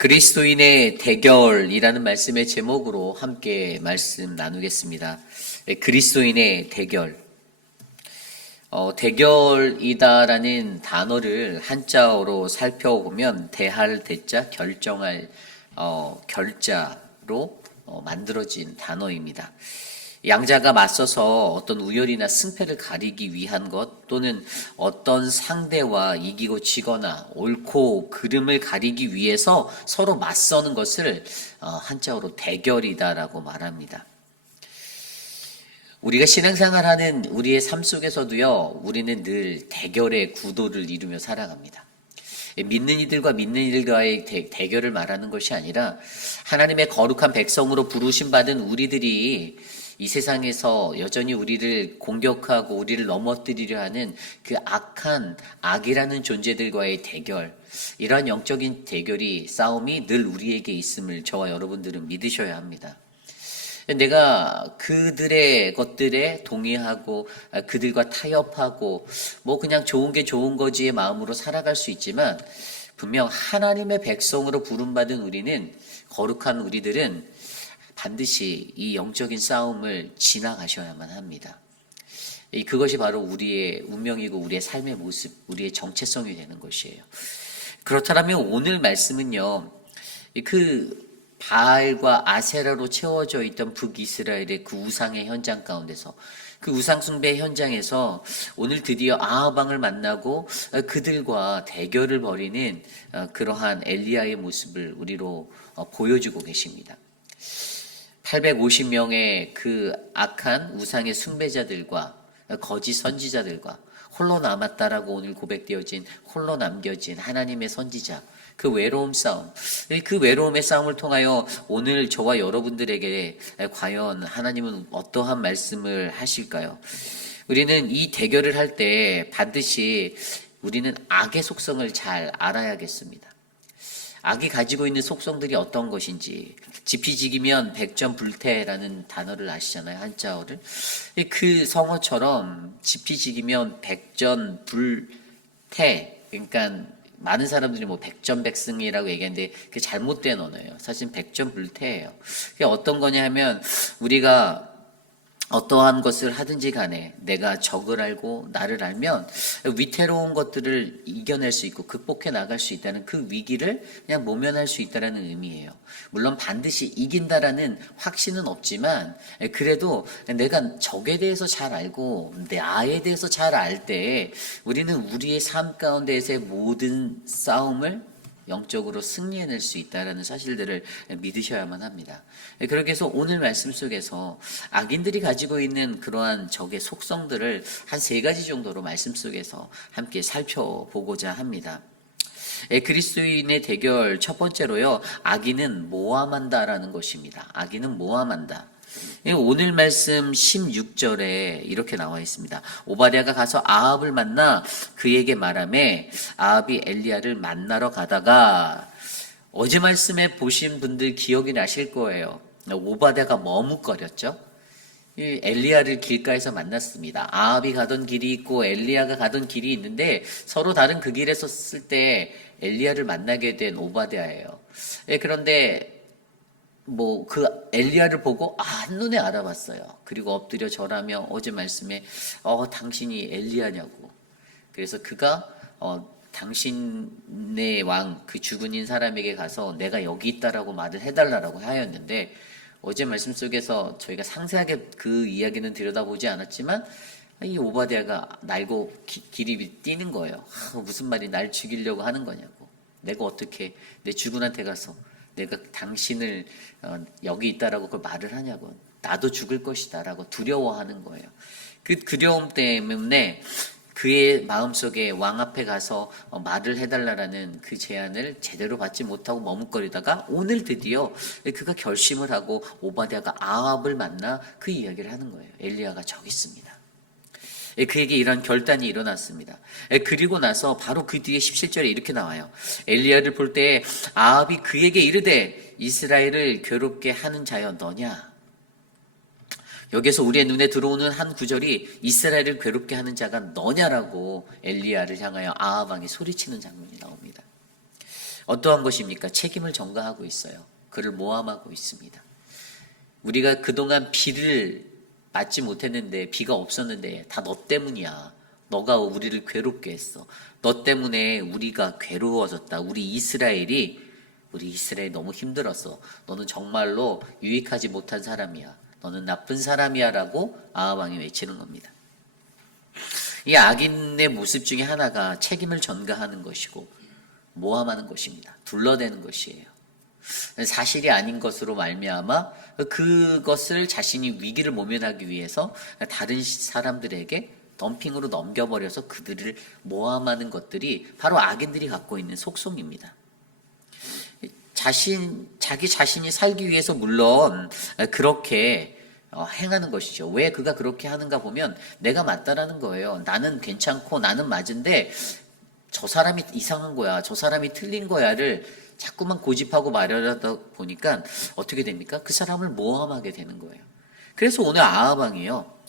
그리스도인의 대결이라는 말씀의 제목으로 함께 말씀 나누겠습니다. 그리스도인의 대결. 대결이다라는 단어를 한자어로 살펴보면 대할 대자 결정할 결자로 만들어진 단어입니다. 양자가 맞서서 어떤 우열이나 승패를 가리기 위한 것 또는 어떤 상대와 이기고 지거나 옳고 그름을 가리기 위해서 서로 맞서는 것을 한자어로 대결이다라고 말합니다. 우리가 신앙생활하는 우리의 삶 속에서도요, 우리는 늘 대결의 구도를 이루며 살아갑니다. 믿는 이들과 믿는 이들과의 대결을 말하는 것이 아니라 하나님의 거룩한 백성으로 부르심 받은 우리들이 이 세상에서 여전히 우리를 공격하고 우리를 넘어뜨리려 하는 그 악이라는 존재들과의 대결, 이러한 영적인 대결이 싸움이 늘 우리에게 있음을 저와 여러분들은 믿으셔야 합니다. 내가 그들의 것들에 동의하고 그들과 타협하고 뭐 그냥 좋은 게 좋은 거지의 마음으로 살아갈 수 있지만 분명 하나님의 백성으로 부름받은 우리는, 거룩한 우리들은 반드시 이 영적인 싸움을 지나가셔야만 합니다. 그것이 바로 우리의 운명이고 우리의 삶의 모습, 우리의 정체성이 되는 것이에요. 그렇다면 오늘 말씀은요, 그 바알과 아세라로 채워져 있던 북이스라엘의 그 우상의 현장 가운데서, 그 우상숭배 현장에서 오늘 드디어 아합 왕을 만나고 그들과 대결을 벌이는 그러한 엘리야의 모습을 우리로 보여주고 계십니다. 850명의 그 악한 우상의 숭배자들과 거짓 선지자들과 홀로 남았다라고 오늘 고백되어진, 홀로 남겨진 하나님의 선지자, 그 외로움 싸움, 그 외로움의 싸움을 통하여 오늘 저와 여러분들에게 과연 하나님은 어떠한 말씀을 하실까요? 우리는 이 대결을 할 때 반드시 우리는 악의 속성을 잘 알아야겠습니다. 악이 가지고 있는 속성들이 어떤 것인지, 지피지기면 백전불태라는 단어를 아시잖아요, 한자어를. 그 성어처럼 지피지기면 백전불태, 그러니까 많은 사람들이 뭐 백전백승이라고 얘기하는데 그게 잘못된 언어예요. 사실 백전불태예요. 그게 어떤 거냐 하면, 우리가 어떠한 것을 하든지 간에 내가 적을 알고 나를 알면 위태로운 것들을 이겨낼 수 있고 극복해 나갈 수 있다는 그 위기를 그냥 모면할 수 있다는 의미예요. 물론 반드시 이긴다라는 확신은 없지만 그래도 내가 적에 대해서 잘 알고 나에 대해서 잘 알 때 우리는 우리의 삶 가운데에서의 모든 싸움을 영적으로 승리해낼 수 있다는 사실들을 믿으셔야만 합니다. 그렇게 해서 오늘 말씀 속에서 악인들이 가지고 있는 그러한 적의 속성들을 한 3가지 정도로 말씀 속에서 함께 살펴보고자 합니다. 그리스도인의 대결 첫 번째로요, 악인은 모함한다라는 것입니다. 악인은 모함한다. 오늘 말씀 16절에 이렇게 나와 있습니다. 오바댜가 가서 아합을 만나 그에게 말하매 아합이 엘리야를 만나러 가다가, 어제 말씀에 보신 분들 기억이 나실 거예요. 오바댜가 머뭇거렸죠. 엘리야를 길가에서 만났습니다. 아합이 가던 길이 있고 엘리야가 가던 길이 있는데 서로 다른 그 길에 섰을 때 엘리야를 만나게 된 오바댜예요. 그런데 그 엘리야를 보고 한눈에 알아봤어요. 그리고 엎드려 절하며 어제 말씀에 당신이 엘리야냐고. 그래서 그가 당신의 왕, 그 죽은인 사람에게 가서 내가 여기 있다라고 말을 해달라고 하였는데, 어제 말씀 속에서 저희가 상세하게 그 이야기는 들여다보지 않았지만 이 오바댜가 날고 길이 뛰는 거예요. 무슨 말이 날 죽이려고 하는 거냐고. 내가 어떻게 내 주군한테 가서 내가 당신을 여기 있다라고 그걸 말을 하냐고. 나도 죽을 것이다 라고 두려워하는 거예요. 그 두려움 때문에 그의 마음속에 왕 앞에 가서 말을 해달라라는 그 제안을 제대로 받지 못하고 머뭇거리다가 오늘 드디어 그가 결심을 하고 오바댜가 아합을 만나 그 이야기를 하는 거예요. 엘리야가 저기 있습니다. 그에게 이런 결단이 일어났습니다. 그리고 나서 바로 그 뒤에 17절에 이렇게 나와요. 엘리야를 볼 때 아합이 그에게 이르되 이스라엘을 괴롭게 하는 자여 너냐. 여기에서 우리의 눈에 들어오는 한 구절이 이스라엘을 괴롭게 하는 자가 너냐라고 엘리야를 향하여 아합 왕이 소리치는 장면이 나옵니다. 어떠한 것입니까? 책임을 전가하고 있어요. 그를 모함하고 있습니다. 우리가 그동안 비를 맞지 못했는데, 비가 없었는데 다 너 때문이야. 너가 우리를 괴롭게 했어. 너 때문에 우리가 괴로워졌다. 우리 이스라엘이 너무 힘들었어. 너는 정말로 유익하지 못한 사람이야. 너는 나쁜 사람이야 라고 아합 왕이 외치는 겁니다. 이 악인의 모습 중에 하나가 책임을 전가하는 것이고 모함하는 것입니다. 둘러대는 것이에요. 사실이 아닌 것으로 말미암아 그것을 자신이 위기를 모면하기 위해서 다른 사람들에게 덤핑으로 넘겨버려서 그들을 모함하는 것들이 바로 악인들이 갖고 있는 속성입니다. 자기 자신이 살기 위해서 물론 그렇게 행하는 것이죠. 왜 그가 그렇게 하는가 보면 내가 맞다라는 거예요. 나는 괜찮고 나는 맞은데 저 사람이 이상한 거야. 저 사람이 틀린 거야를 자꾸만 고집하고 말하다 보니까 어떻게 됩니까? 그 사람을 모함하게 되는 거예요. 그래서 오늘 아합 왕이요.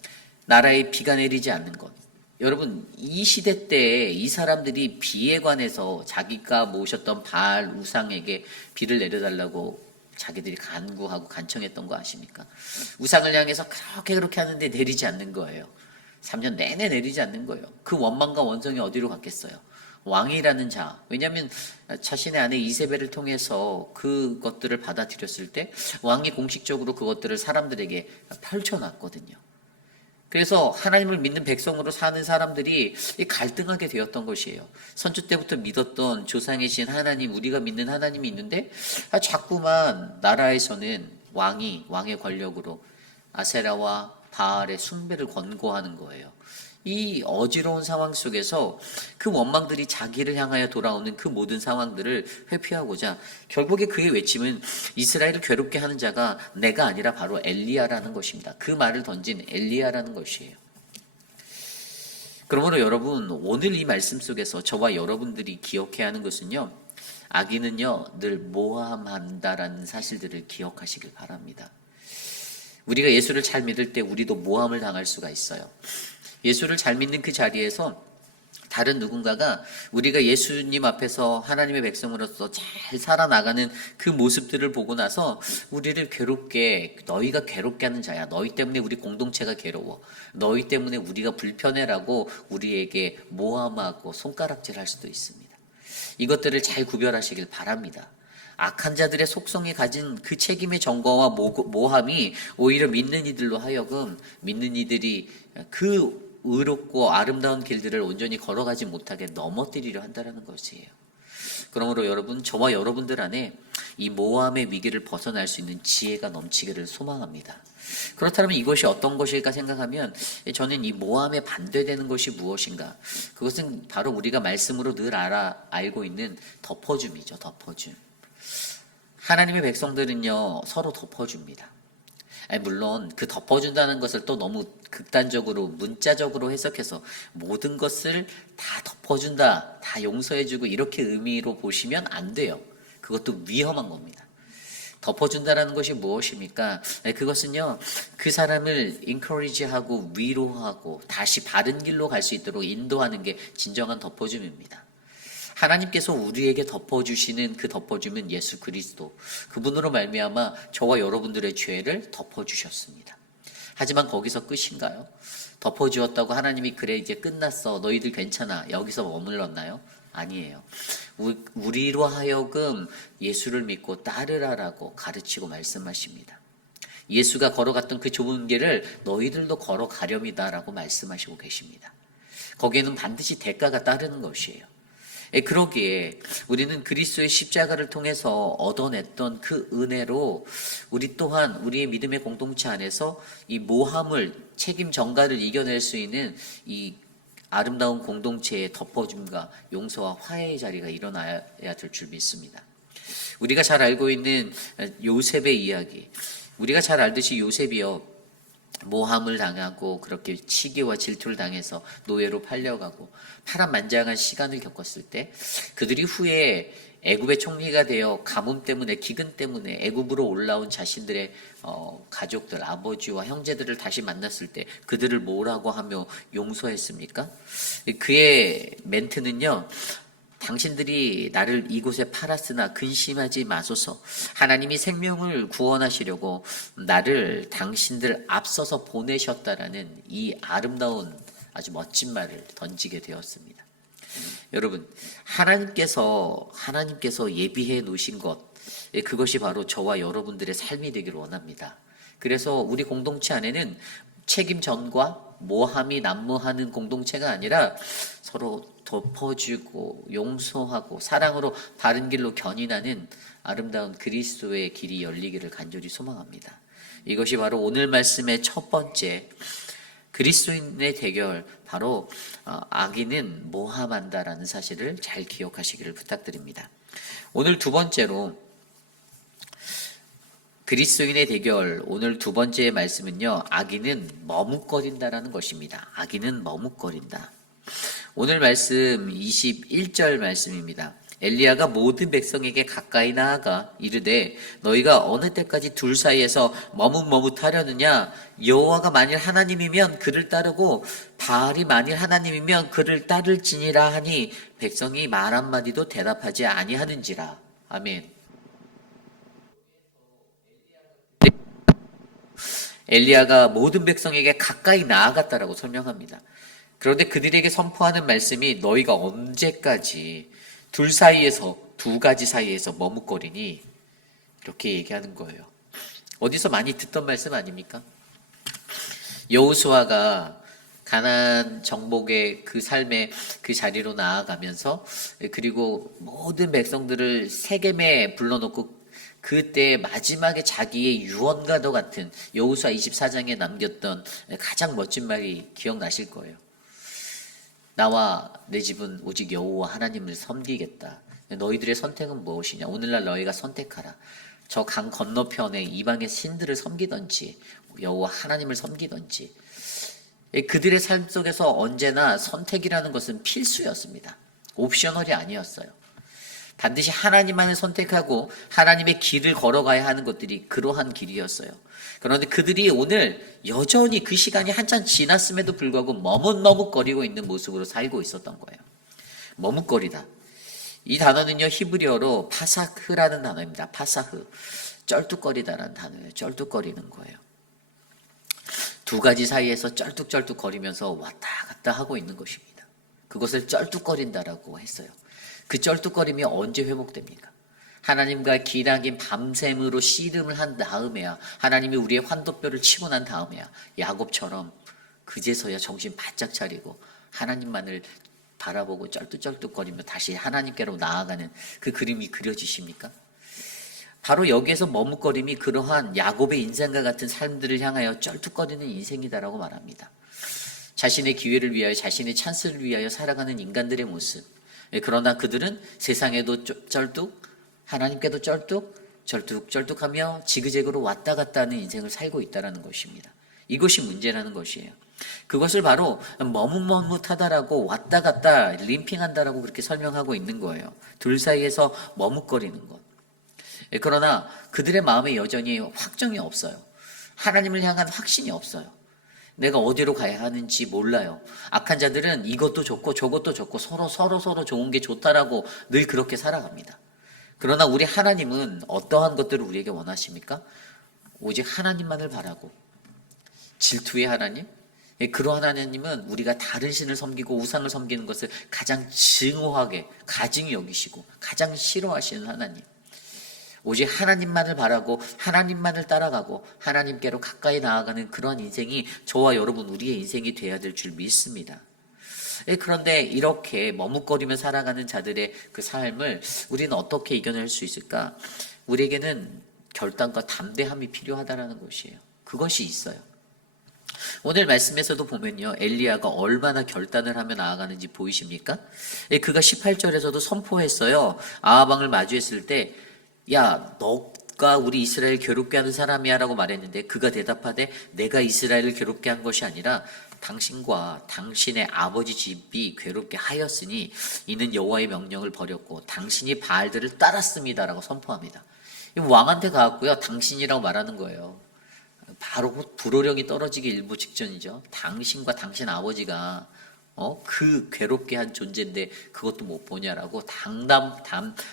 나라에 비가 내리지 않는 것. 여러분 이 시대 때 이 사람들이 비에 관해서 자기가 모셨던 바알 우상에게 비를 내려달라고 자기들이 간구하고 간청했던 거 아십니까? 우상을 향해서 그렇게 하는데 내리지 않는 거예요. 3년 내내 내리지 않는 거예요. 그 원망과 원성이 어디로 갔겠어요? 왕이라는 자. 왜냐하면 자신의 아내 이세벨을 통해서 그것들을 받아들였을 때 왕이 공식적으로 그것들을 사람들에게 펼쳐놨거든요. 그래서 하나님을 믿는 백성으로 사는 사람들이 갈등하게 되었던 것이에요. 선조 때부터 믿었던 조상의 신 하나님, 우리가 믿는 하나님이 있는데 자꾸만 나라에서는 왕의 권력으로 아세라와 바알의 숭배를 권고하는 거예요. 이 어지러운 상황 속에서 그 원망들이 자기를 향하여 돌아오는 그 모든 상황들을 회피하고자 결국에 그의 외침은 이스라엘을 괴롭게 하는 자가 내가 아니라 바로 엘리야라는 것입니다. 그 말을 던진 엘리야라는 것이에요. 그러므로 여러분 오늘 이 말씀 속에서 저와 여러분들이 기억해야 하는 것은요. 악인은요 늘 모함한다라는 사실들을 기억하시길 바랍니다. 우리가 예수를 잘 믿을 때 우리도 모함을 당할 수가 있어요. 예수를 잘 믿는 그 자리에서 다른 누군가가 우리가 예수님 앞에서 하나님의 백성으로서 잘 살아나가는 그 모습들을 보고 나서 우리를 너희가 괴롭게 하는 자야. 너희 때문에 우리 공동체가 괴로워. 너희 때문에 우리가 불편해라고 우리에게 모함하고 손가락질할 수도 있습니다. 이것들을 잘 구별하시길 바랍니다. 악한 자들의 속성이 가진 그 책임의 전거와 모함이 오히려 믿는 이들로 하여금 믿는 이들이 그 의롭고 아름다운 길들을 온전히 걸어가지 못하게 넘어뜨리려 한다는 것이에요. 그러므로 여러분, 저와 여러분들 안에 이 모함의 위기를 벗어날 수 있는 지혜가 넘치기를 소망합니다. 그렇다면 이것이 어떤 것일까 생각하면 저는 이 모함에 반대되는 것이 무엇인가? 그것은 바로 우리가 말씀으로 늘 알고 있는 덮어줌이죠. 덮어줌. 하나님의 백성들은요 서로 덮어줍니다. 물론 그 덮어준다는 것을 또 너무 극단적으로 문자적으로 해석해서 모든 것을 다 덮어준다, 다 용서해주고 이렇게 의미로 보시면 안 돼요. 그것도 위험한 겁니다. 덮어준다라는 것이 무엇입니까? 그것은요 그 사람을 encourage하고 위로하고 다시 바른 길로 갈 수 있도록 인도하는 게 진정한 덮어줌입니다. 하나님께서 우리에게 덮어주시는 그 덮어줌은 예수 그리스도, 그분으로 말미암아 저와 여러분들의 죄를 덮어주셨습니다. 하지만 거기서 끝인가요? 덮어주었다고 하나님이 그래 이제 끝났어, 너희들 괜찮아, 여기서 머물렀나요? 아니에요. 우리로 하여금 예수를 믿고 따르라라고 가르치고 말씀하십니다. 예수가 걸어갔던 그 좁은 길을 너희들도 걸어가렴이다라고 말씀하시고 계십니다. 거기에는 반드시 대가가 따르는 것이에요. 그러기에 우리는 그리스도의 십자가를 통해서 얻어냈던 그 은혜로 우리 또한 우리의 믿음의 공동체 안에서 이 모함을, 책임 전가를 이겨낼 수 있는 이 아름다운 공동체의 덮어줌과 용서와 화해의 자리가 일어나야 될 줄 믿습니다. 우리가 잘 알고 있는 요셉의 이야기, 우리가 잘 알듯이 요셉이요 모함을 당하고 그렇게 치기와 질투를 당해서 노예로 팔려가고 파란만장한 시간을 겪었을 때 그들이 후에 애굽의 총리가 되어 가뭄 때문에, 기근 때문에 애굽으로 올라온 자신들의 가족들, 아버지와 형제들을 다시 만났을 때 그들을 뭐라고 하며 용서했습니까? 그의 멘트는요 당신들이 나를 이곳에 팔았으나 근심하지 마소서. 하나님이 생명을 구원하시려고 나를 당신들 앞서서 보내셨다라는 이 아름다운 아주 멋진 말을 던지게 되었습니다. 여러분, 하나님께서 예비해 놓으신 것, 그것이 바로 저와 여러분들의 삶이 되기를 원합니다. 그래서 우리 공동체 안에는 책임 전과 모함이 난무하는 공동체가 아니라 서로 덮어주고 용서하고 사랑으로 바른 길로 견인하는 아름다운 그리스도의 길이 열리기를 간절히 소망합니다. 이것이 바로 오늘 말씀의 첫 번째 그리스도인의 대결, 바로 악인은 모함한다라는 사실을 잘 기억하시기를 부탁드립니다. 오늘 두 번째로 그리스도인의 대결, 오늘 두 번째 말씀은요, 악인은 머뭇거린다라는 것입니다. 악인은 머뭇거린다. 오늘 말씀 21절 말씀입니다. 엘리야가 모든 백성에게 가까이 나아가 이르되 너희가 어느 때까지 둘 사이에서 머뭇머뭇하려느냐? 여호와가 만일 하나님이면 그를 따르고 바알이 만일 하나님이면 그를 따를지니라 하니 백성이 말 한마디도 대답하지 아니하는지라. 아멘. 엘리야가 모든 백성에게 가까이 나아갔다라고 설명합니다. 그런데 그들에게 선포하는 말씀이 너희가 언제까지 두 가지 사이에서 머뭇거리니? 이렇게 얘기하는 거예요. 어디서 많이 듣던 말씀 아닙니까? 여호수아가 가나안 정복의 그 삶의 그 자리로 나아가면서 그리고 모든 백성들을 세겜에 불러놓고 그때 마지막에 자기의 유언과도 같은 여호수아 24장에 남겼던 가장 멋진 말이 기억나실 거예요. 나와 내 집은 오직 여호와 하나님을 섬기겠다. 너희들의 선택은 무엇이냐? 오늘날 너희가 선택하라. 저 강 건너편에 이방의 신들을 섬기던지 여호와 하나님을 섬기던지. 그들의 삶 속에서 언제나 선택이라는 것은 필수였습니다. 옵셔널이 아니었어요. 반드시 하나님만을 선택하고 하나님의 길을 걸어가야 하는 것들이 그러한 길이었어요. 그런데 그들이 오늘 여전히 그 시간이 한참 지났음에도 불구하고 머뭇머뭇거리고 있는 모습으로 살고 있었던 거예요. 머뭇거리다. 이 단어는요, 히브리어로 파사흐라는 단어입니다. 파사흐. 쩔뚝거리다라는 단어예요. 쩔뚝거리는 거예요. 두 가지 사이에서 쩔뚝쩔뚝거리면서 왔다 갔다 하고 있는 것입니다. 그것을 쩔뚝거린다라고 했어요. 그 쩔뚝거림이 언제 회복됩니까? 하나님과 기나긴 밤샘으로 씨름을 한 다음에야, 하나님이 우리의 환도뼈를 치고 난 다음에야 야곱처럼 그제서야 정신 바짝 차리고 하나님만을 바라보고 쩔뚝쩔뚝거리며 다시 하나님께로 나아가는 그 그림이 그려지십니까? 바로 여기에서 머뭇거림이 그러한 야곱의 인생과 같은 삶들을 향하여 쩔뚝거리는 인생이다라고 말합니다. 자신의 기회를 위하여, 자신의 찬스를 위하여 살아가는 인간들의 모습. 그러나 그들은 세상에도 쩔뚝, 하나님께도 쩔뚝하며 지그재그로 왔다 갔다 하는 인생을 살고 있다는 것입니다. 이것이 문제라는 것이에요. 그것을 바로 머뭇머뭇하다라고 왔다 갔다 림핑한다라고 그렇게 설명하고 있는 거예요. 둘 사이에서 머뭇거리는 것. 그러나 그들의 마음에 여전히 확정이 없어요. 하나님을 향한 확신이 없어요. 내가 어디로 가야 하는지 몰라요. 악한 자들은 이것도 좋고 저것도 좋고 서로 좋은 게 좋다라고 늘 그렇게 살아갑니다. 그러나 우리 하나님은 어떠한 것들을 우리에게 원하십니까? 오직 하나님만을 바라고, 질투의 하나님, 그러한 하나님은 우리가 다른 신을 섬기고 우상을 섬기는 것을 가장 증오하게 가증히 여기시고 가장 싫어하시는 하나님. 오직 하나님만을 바라고 하나님만을 따라가고 하나님께로 가까이 나아가는 그러한 인생이 저와 여러분 우리의 인생이 되어야 될 줄 믿습니다. 그런데 이렇게 머뭇거리며 살아가는 자들의 그 삶을 우리는 어떻게 이겨낼 수 있을까? 우리에게는 결단과 담대함이 필요하다는 것이에요. 그것이 있어요. 오늘 말씀에서도 보면요, 엘리야가 얼마나 결단을 하며 나아가는지 보이십니까? 그가 18절에서도 선포했어요. 아합 왕을 마주했을 때 야, 너가 우리 이스라엘 괴롭게 하는 사람이야 라고 말했는데 그가 대답하되 내가 이스라엘을 괴롭게 한 것이 아니라 당신과 당신의 아버지 집이 괴롭게 하였으니 이는 여호와의 명령을 버렸고 당신이 바알들을 따랐습니다 라고 선포합니다. 왕한테 가갖고요, 당신이라고 말하는 거예요. 바로 불호령이 떨어지기 일부 직전이죠. 당신과 당신 아버지가 그 괴롭게 한 존재인데 그것도 못 보냐라고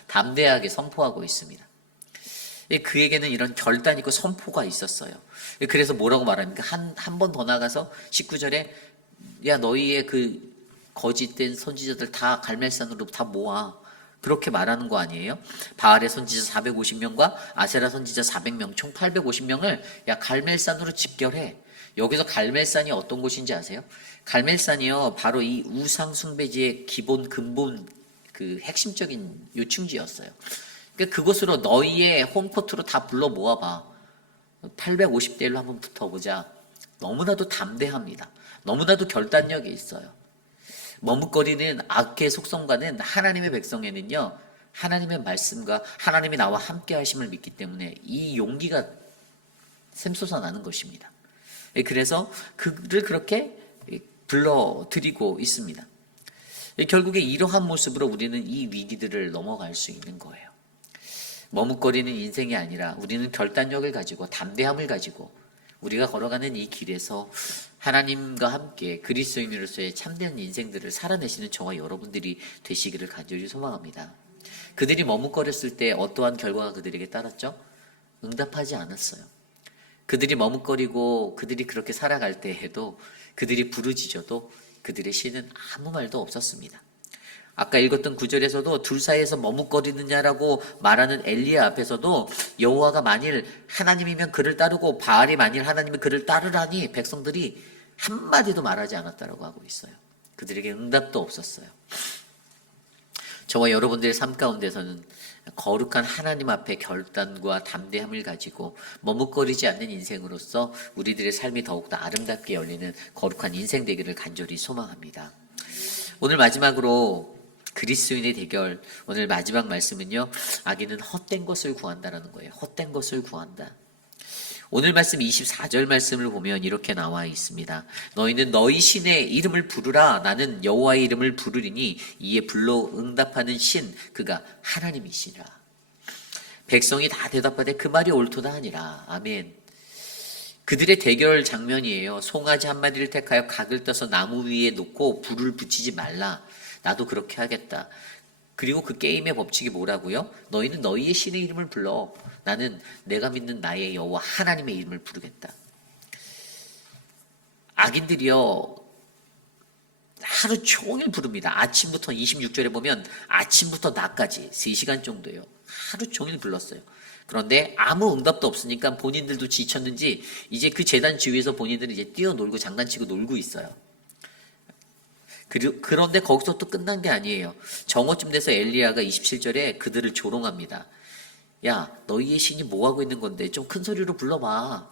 담대하게 선포하고 있습니다. 그에게는 이런 결단 있고 선포가 있었어요. 그래서 뭐라고 말합니까? 한 번 더 나가서 19절에 야 너희의 그 거짓된 선지자들 다 갈멜산으로 다 모아. 그렇게 말하는 거 아니에요? 바알의 선지자 450명과 아세라 선지자 400명, 총 850명을 야 갈멜산으로 집결해. 여기서 갈멜산이 어떤 곳인지 아세요? 갈멜산이요, 바로 이 우상 숭배지의 기본 근본 그 핵심적인 요충지였어요. 그러니까 그곳으로 너희의 홈코트로 다 불러 모아봐. 850대 1로 한번 붙어보자. 너무나도 담대합니다. 너무나도 결단력이 있어요. 머뭇거리는 악의 속성과는 하나님의 백성에는요, 하나님의 말씀과 하나님이 나와 함께 하심을 믿기 때문에 이 용기가 샘솟아 나는 것입니다. 그래서 그를 그렇게 불러드리고 있습니다. 결국에 이러한 모습으로 우리는 이 위기들을 넘어갈 수 있는 거예요. 머뭇거리는 인생이 아니라 우리는 결단력을 가지고 담대함을 가지고 우리가 걸어가는 이 길에서 하나님과 함께 그리스도인으로서의 참된 인생들을 살아내시는 저와 여러분들이 되시기를 간절히 소망합니다. 그들이 머뭇거렸을 때 어떠한 결과가 그들에게 따랐죠? 응답하지 않았어요. 그들이 머뭇거리고 그들이 그렇게 살아갈 때에도 그들이 부르짖어도 그들의 시는 아무 말도 없었습니다. 아까 읽었던 구절에서도 둘 사이에서 머뭇거리느냐라고 말하는 엘리야 앞에서도 여호와가 만일 하나님이면 그를 따르고 바알이 만일 하나님이 그를 따르라니 백성들이 한마디도 말하지 않았다라고 하고 있어요. 그들에게 응답도 없었어요. 저와 여러분들의 삶 가운데서는 거룩한 하나님 앞에 결단과 담대함을 가지고 머뭇거리지 않는 인생으로서 우리들의 삶이 더욱더 아름답게 열리는 거룩한 인생 되기를 간절히 소망합니다. 오늘 마지막으로 그리스도인의 대결, 오늘 마지막 말씀은요, 악인은 헛된 것을 구한다라는 거예요. 헛된 것을 구한다. 오늘 말씀 24절 말씀을 보면 이렇게 나와 있습니다. 너희는 너희 신의 이름을 부르라. 나는 여호와의 이름을 부르리니 이에 불러 응답하는 신, 그가 하나님이시라. 백성이 다 대답하되 그 말이 옳도다 하니라. 아멘. 그들의 대결 장면이에요. 송아지 한 마리를 택하여 각을 떠서 나무 위에 놓고 불을 붙이지 말라. 나도 그렇게 하겠다. 그리고 그 게임의 법칙이 뭐라고요? 너희는 너희의 신의 이름을 불러. 나는 내가 믿는 나의 여호와 하나님의 이름을 부르겠다. 악인들이요, 하루 종일 부릅니다. 아침부터 26절에 보면 아침부터 낮까지 3시간 정도예요. 하루 종일 불렀어요. 그런데 아무 응답도 없으니까 본인들도 지쳤는지 이제 그 제단 주위에서 본인들은 이제 뛰어놀고 장난치고 놀고 있어요. 그런데 거기서 또 끝난 게 아니에요. 정오쯤 돼서 엘리야가 27절에 그들을 조롱합니다. 야, 너희의 신이 뭐하고 있는 건데 좀 큰 소리로 불러봐.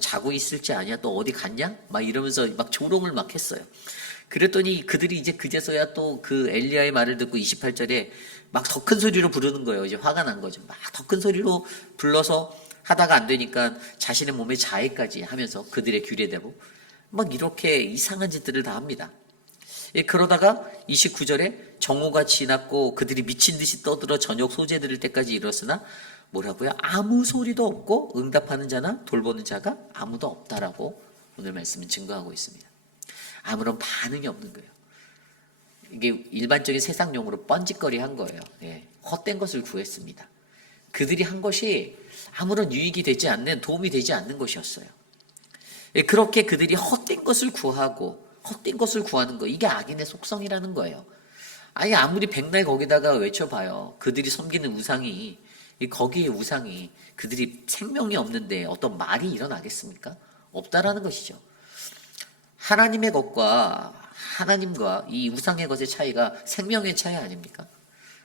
자고 있을지 아니야? 너 어디 갔냐? 막 이러면서 막 조롱을 막 했어요. 그랬더니 그들이 이제 그제서야 또 그 엘리야의 말을 듣고 28절에 막 더 큰 소리로 부르는 거예요. 이제 화가 난 거죠. 막 더 큰 소리로 불러서 하다가 안 되니까 자신의 몸에 자해까지 하면서 그들의 규례대로 막 이렇게 이상한 짓들을 다 합니다. 그러다가 29절에 정오가 지났고 그들이 미친 듯이 떠들어 저녁 소재 들을 때까지 이뤘으나 뭐라고요? 아무 소리도 없고 응답하는 자나 돌보는 자가 아무도 없다라고 오늘 말씀은 증거하고 있습니다. 아무런 반응이 없는 거예요. 이게 일반적인 세상 용어로 뻔짓거리 한 거예요. 헛된 것을 구했습니다. 그들이 한 것이 아무런 유익이 되지 않는, 도움이 되지 않는 것이었어요. 그렇게 그들이 헛된 것을 구하고 헛된 것을 구하는 거, 이게 악인의 속성이라는 거예요. 아니 아무리 백날 거기다가 외쳐봐요. 그들이 섬기는 우상이, 거기에 우상이 그들이 생명이 없는데 어떤 말이 일어나겠습니까? 없다라는 것이죠. 하나님의 것과 하나님과 이 우상의 것의 차이가 생명의 차이 아닙니까?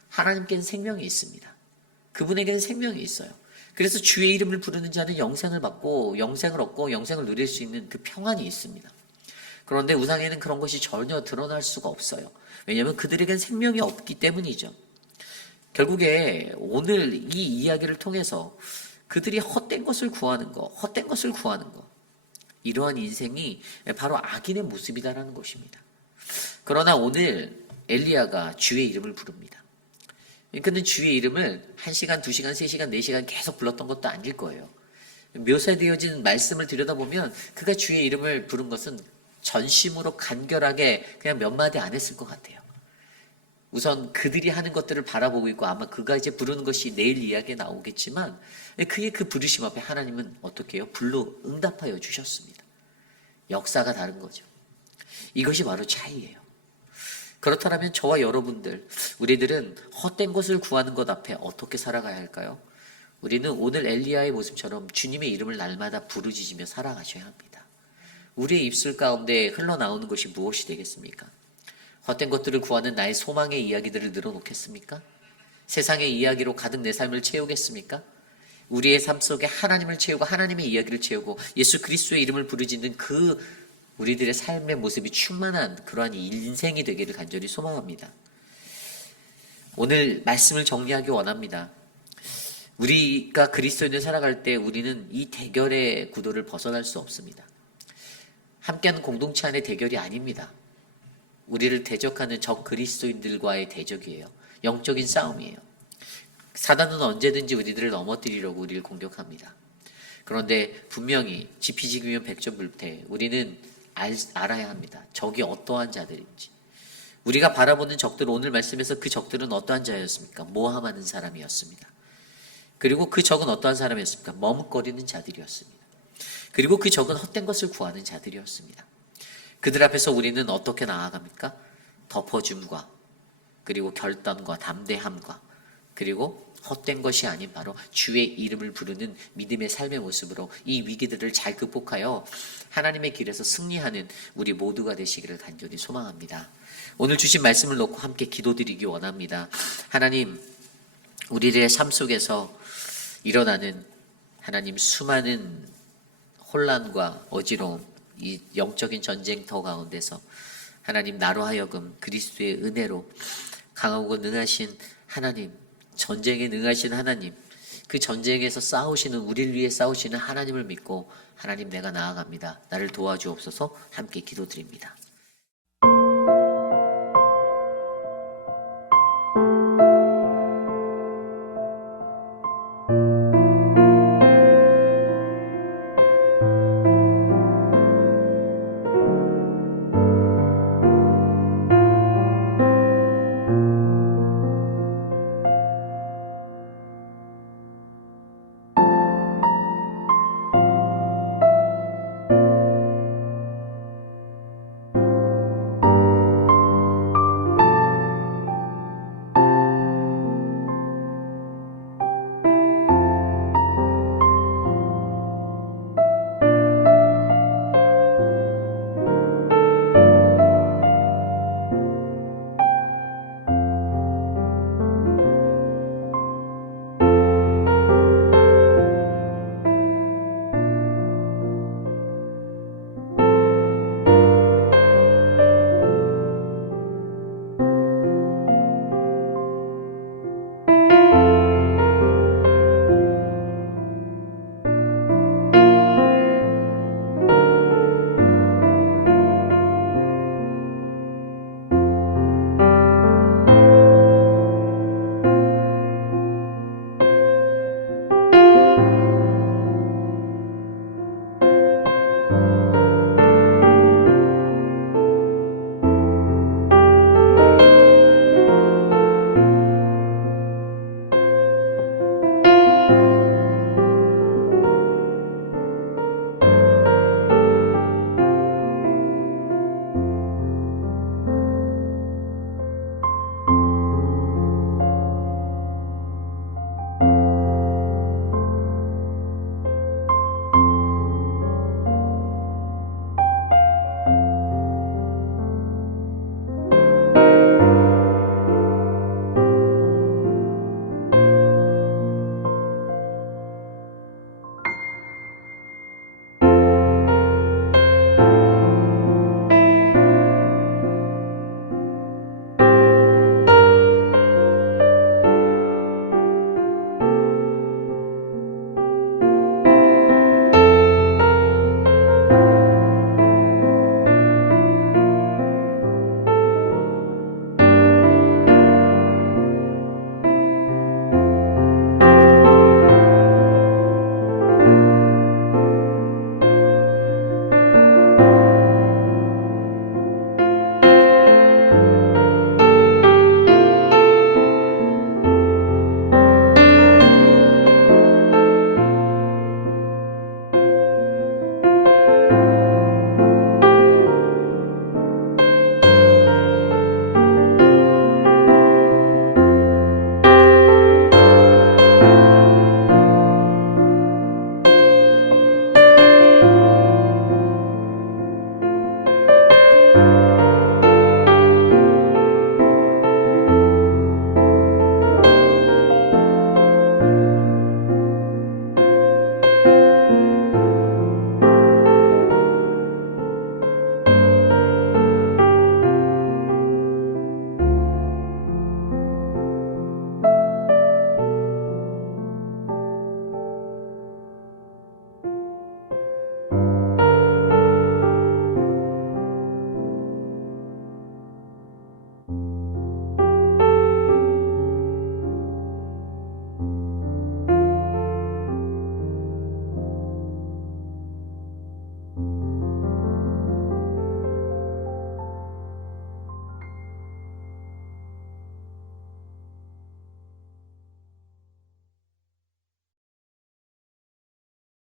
하나님께는 생명이 있습니다. 그분에게는 생명이 있어요. 그래서 주의 이름을 부르는 자는 영생을 받고 영생을 얻고 영생을 누릴 수 있는 그 평안이 있습니다. 그런데 우상에는 그런 것이 전혀 드러날 수가 없어요. 왜냐하면 그들에겐 생명이 없기 때문이죠. 결국에 오늘 이 이야기를 통해서 그들이 헛된 것을 구하는 거, 헛된 것을 구하는 거, 이러한 인생이 바로 악인의 모습이다라는 것입니다. 그러나 오늘 엘리야가 주의 이름을 부릅니다. 그는 주의 이름을 1시간, 2시간, 3시간, 4시간 계속 불렀던 것도 아닐 거예요. 묘사되어진 말씀을 들여다보면 그가 주의 이름을 부른 것은 전심으로 간결하게 그냥 몇 마디 안 했을 것 같아요. 우선 그들이 하는 것들을 바라보고 있고 아마 그가 이제 부르는 것이 내일 이야기에 나오겠지만 그의 그 부르심 앞에 하나님은 어떻게 해요? 불로 응답하여 주셨습니다. 역사가 다른 거죠. 이것이 바로 차이예요. 그렇다면 저와 여러분들, 우리들은 헛된 것을 구하는 것 앞에 어떻게 살아가야 할까요? 우리는 오늘 엘리야의 모습처럼 주님의 이름을 날마다 부르짖으며 살아가셔야 합니다. 우리의 입술 가운데 흘러나오는 것이 무엇이 되겠습니까? 헛된 것들을 구하는 나의 소망의 이야기들을 늘어놓겠습니까? 세상의 이야기로 가득 내 삶을 채우겠습니까? 우리의 삶 속에 하나님을 채우고 하나님의 이야기를 채우고 예수 그리스도의 이름을 부르짖는 그 우리들의 삶의 모습이 충만한 그러한 인생이 되기를 간절히 소망합니다. 오늘 말씀을 정리하기 원합니다. 우리가 그리스도인을 살아갈 때 우리는 이 대결의 구도를 벗어날 수 없습니다. 함께하는 공동체 안의 대결이 아닙니다. 우리를 대적하는 적 그리스도인들과의 대적이에요. 영적인 싸움이에요. 사단은 언제든지 우리들을 넘어뜨리려고 우리를 공격합니다. 그런데 분명히 지피지기면 백전불태, 우리는 알아야 합니다. 적이 어떠한 자들인지. 우리가 바라보는 적들, 오늘 말씀에서 그 적들은 어떠한 자였습니까? 모함하는 사람이었습니다. 그리고 그 적은 어떠한 사람이었습니까? 머뭇거리는 자들이었습니다. 그리고 그 적은 헛된 것을 구하는 자들이었습니다. 그들 앞에서 우리는 어떻게 나아갑니까? 덮어줌과 그리고 결단과 담대함과 그리고 헛된 것이 아닌 바로 주의 이름을 부르는 믿음의 삶의 모습으로 이 위기들을 잘 극복하여 하나님의 길에서 승리하는 우리 모두가 되시기를 간절히 소망합니다. 오늘 주신 말씀을 놓고 함께 기도드리기 원합니다. 하나님, 우리들의 삶 속에서 일어나는 하나님 수많은 혼란과 어지러움, 이 영적인 전쟁터 가운데서 하나님 나로 하여금 그리스도의 은혜로 강하고 능하신 하나님, 전쟁에 능하신 하나님, 그 전쟁에서 싸우시는 우리를 위해 싸우시는 하나님을 믿고 하나님 내가 나아갑니다. 나를 도와주옵소서 함께 기도드립니다.